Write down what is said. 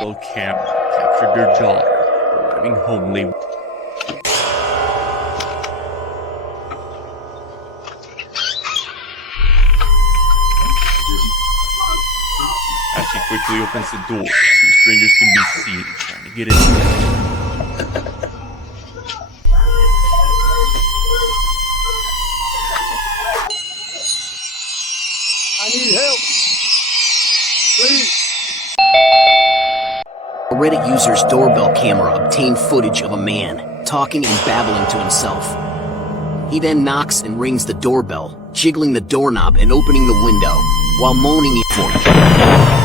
doorbell camera captured their daughter arriving home late. As she quickly opens the door, two strangers can be seen trying to get in. I need help. Please. A Reddit user's doorbell camera obtained footage of a man talking and babbling to himself. He then knocks and rings the doorbell, jiggling the doorknob and opening the window, while moaning for